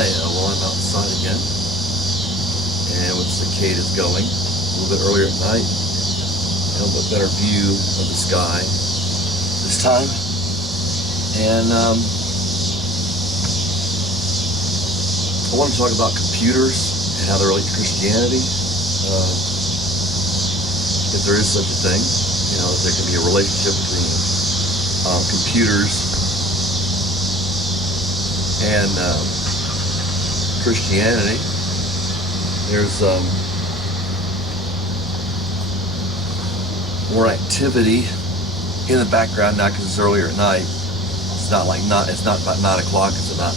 Hi, well, I'm outside again, and with cicadas going, a little bit earlier at night, a little bit better view of the sky this time, and I want to talk about computers and how they relate to Christianity, if there is such a thing, if there can be a relationship between computers and Christianity. There's more activity in the background now because it's earlier at night. It's not about 9 o'clock. It's about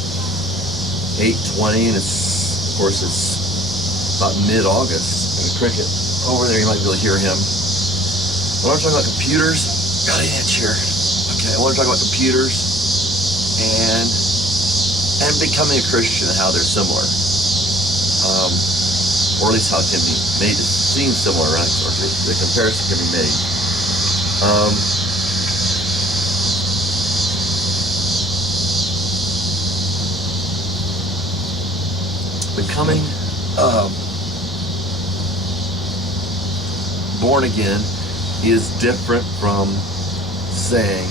8:20, and it's about mid-August. And the cricket over there, you might be able to hear him. I want to talk about computers. Got an itch here. Okay, I want to talk about computers and becoming a Christian and how they're similar, or at least how it can be made to seem similar, right? Or the comparison can be made. Becoming born again is different from saying,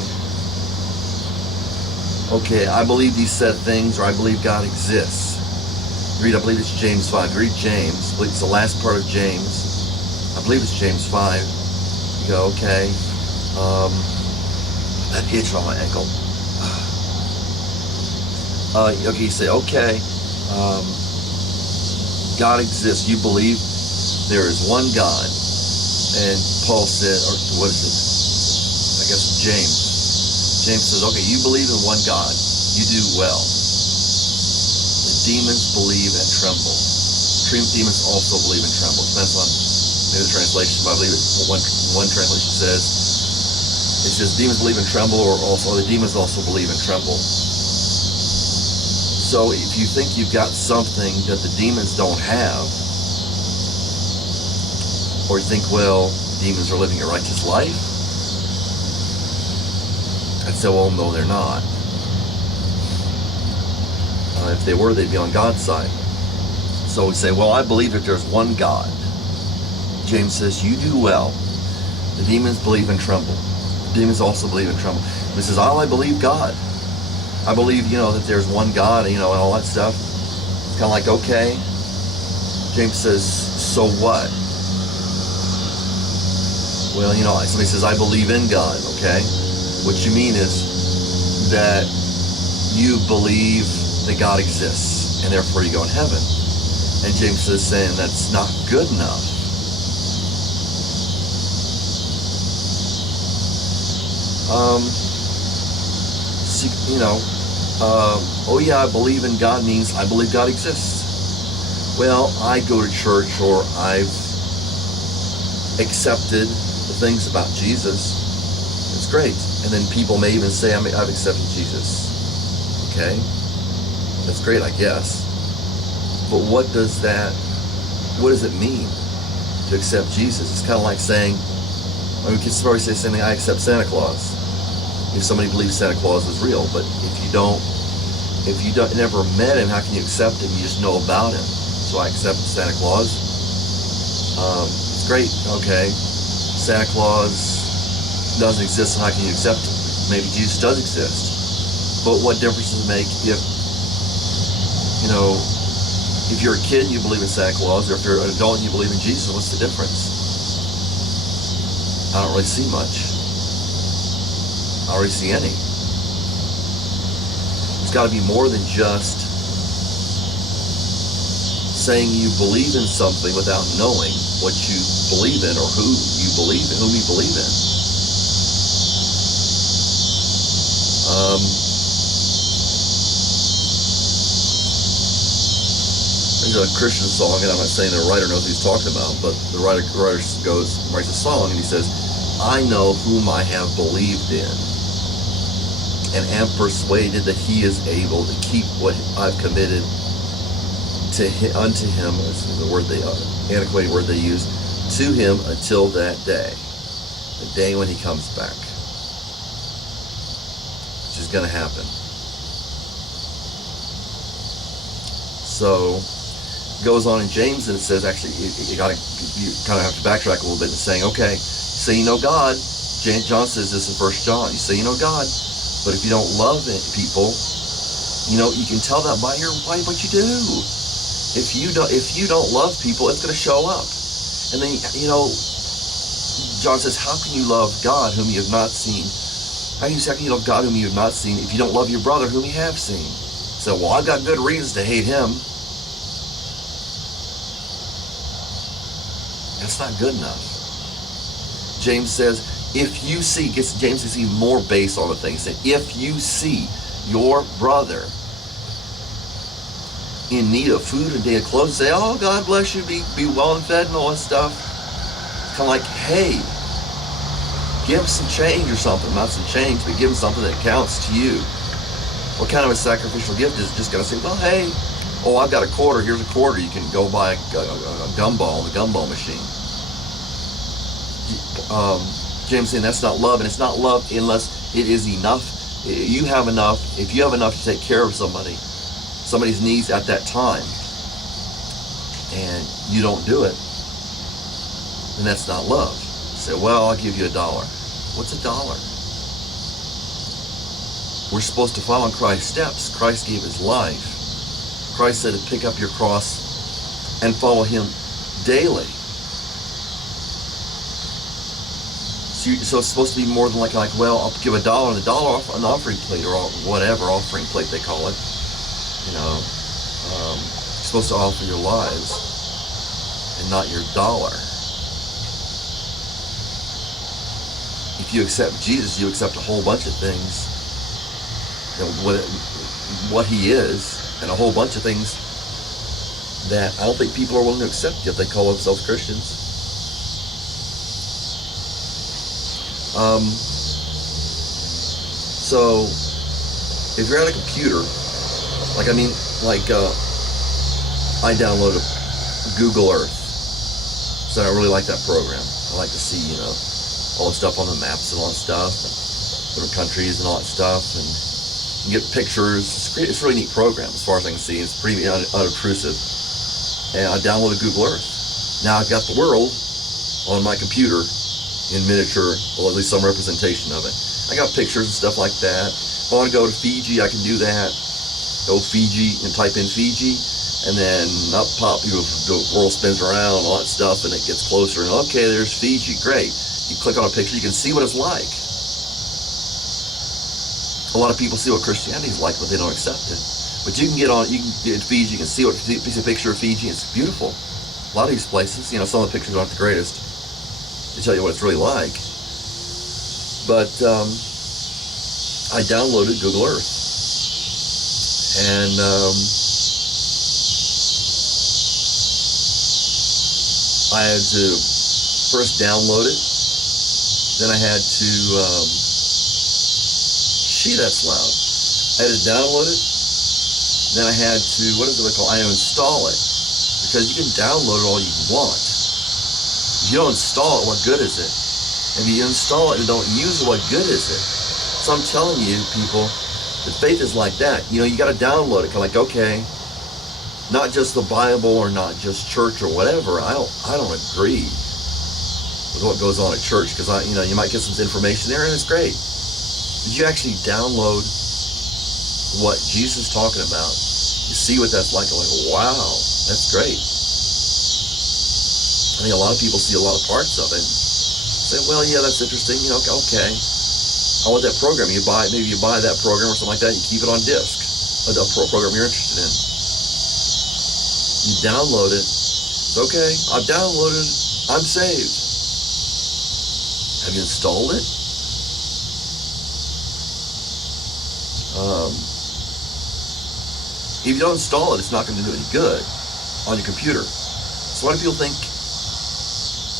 okay, I believe these said things, or I believe God exists. Read, I believe it's James 5. Read James. I believe it's the last part of James. I believe it's James 5. You go, okay. That itch on my ankle. Okay, you say, okay, God exists. You believe there is one God. And Paul said, or what is it? I guess James. James says, okay, you believe in one God. You do well. The demons believe and tremble. Demons also believe and tremble. Depends on maybe the translation, but I believe one translation says demons believe and tremble, or the demons also believe and tremble. So if you think you've got something that the demons don't have, or you think, well, demons are living a righteous life, I'd say, well, no, they're not. If they were, they'd be on God's side. So we say, well, I believe that there's one God. James says, you do well. The demons believe and tremble. The demons also believe and tremble. And he says, I believe God. I believe, that there's one God, and all that stuff. It's kind of like, okay. James says, so what? Well, somebody says, I believe in God, okay? What you mean is that you believe that God exists, and therefore you go in heaven. And James is saying that's not good enough. Oh yeah, I believe in God means I believe God exists. Well, I go to church, or I've accepted the things about Jesus. It's great. And then people may even say, I've accepted Jesus. Okay? That's great, I guess. But what does it mean to accept Jesus? It's kind of like saying, we can probably say something, I accept Santa Claus. If somebody believes Santa Claus is real, but if you never met him, how can you accept him? You just know about him. So I accept Santa Claus. It's great, okay. Santa Claus doesn't exist, so how can you accept him? Maybe Jesus does exist. But what difference does it make if you're a kid and you believe in Santa Claus, or if you're an adult and you believe in Jesus? What's the difference? I don't really see much. I don't really see any. It's got to be more than just saying you believe in something without knowing what you believe in, or whom you believe in. There's a Christian song, and I'm not saying the writer knows what he's talking about, but the writer writes a song, and he says, I know whom I have believed in, and am persuaded that he is able to keep what I've committed unto him. This is the word antiquated word they use, to him until that day, the day when he comes back, which is going to happen. so goes on in James and it says, actually, you kind of have to backtrack a little bit and saying, okay, say you know God. John says this in 1 John. You say you know God, but if you don't love people, you can tell that by what you do. If you don't love people, it's going to show up. And then John says, how can you love God whom you have not seen? How can you love God whom you have not seen if you don't love your brother whom you have seen? So, well, I've got good reasons to hate him. That's not good enough. James says, if you see, James is even more based on the thing. He said, if you see your brother in need of food and day of clothes, say, oh, God bless you, be well and fed and all that stuff. Kind of like, hey, give him some change or something. Not some change, but give him something that counts to you. What kind of a sacrificial gift is just going to say, well, hey, oh, I've got a quarter. Here's a quarter. You can go buy a gumball on the gumball machine. James saying that's not love, and it's not love unless it is enough. You have enough. If you have enough to take care of somebody's needs at that time, and you don't do it, then that's not love. You say, well, I'll give you $1. What's $1? We're supposed to follow in Christ's steps. Christ gave his life. Christ said to pick up your cross and follow him daily. So it's supposed to be more than like well, I'll give $1 and $1 off an offering plate or whatever offering plate they call it. You're supposed to offer your lives and not your dollar. If you accept Jesus, you accept a whole bunch of things. What he is, and a whole bunch of things that I don't think people are willing to accept if they call themselves Christians. So if you're at a computer, I downloaded Google Earth. So I really like that program. I like to see, all the stuff on the maps and all that stuff, and different countries and all that stuff, and you get pictures. It's a really neat program as far as I can see. It's pretty unobtrusive. And I downloaded Google Earth. Now I've got the world on my computer in miniature, or at least some representation of it. I got pictures and stuff like that. If I want to go to Fiji, I can do that. Go Fiji and type in Fiji, and then up pop, the world spins around, all that stuff, and it gets closer. And okay, there's Fiji. Great. You click on a picture, you can see what it's like. A lot of people see what Christianity is like, but they don't accept it. But you can get Fiji, you can see a picture of Fiji. It's beautiful. A lot of these places, some of the pictures aren't the greatest to tell you what it's really like. But I downloaded Google Earth, and I had to first download it, then I had to that's loud. I had to download it, then I had to, I had to install it, because you can download it all you want. If you don't install it, what good is it? If you install it and don't use it, what good is it? So I'm telling you, people, that faith is like that. You got to download it. Okay, not just the Bible or not just church or whatever. I don't agree with what goes on at church, because you might get some information there and it's great. Did you actually download what Jesus is talking about? You see what that's like. Wow, that's great. I think a lot of people see a lot of parts of it. Say, well, yeah, that's interesting. Okay. I want that program. Maybe you buy that program or something like that. You keep it on disk. A program you're interested in. You download it. It's okay. I've downloaded it. I'm saved. Have you installed it? If you don't install it, it's not going to do any good on your computer. So a lot of people think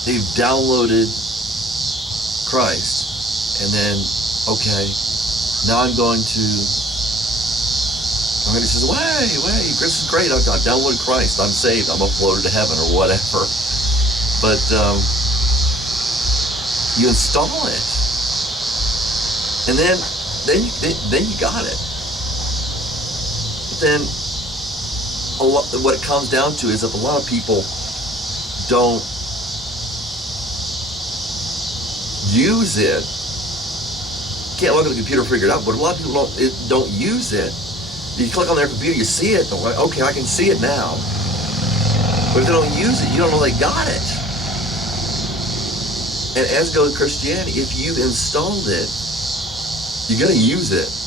they've downloaded Christ, and then, okay, now I'm going to say, wait, this is great. I've downloaded Christ. I'm saved. I'm uploaded to heaven or whatever. But you install it, and then you got it. But then what it comes down to is if a lot of people don't use it, can't look at the computer and figure it out, but a lot of people don't use it. You click on their computer, you see it, and they're like, okay, I can see it now. But if they don't use it, you don't know they got it. And as goes Christianity, if you've installed it, you're going to use it.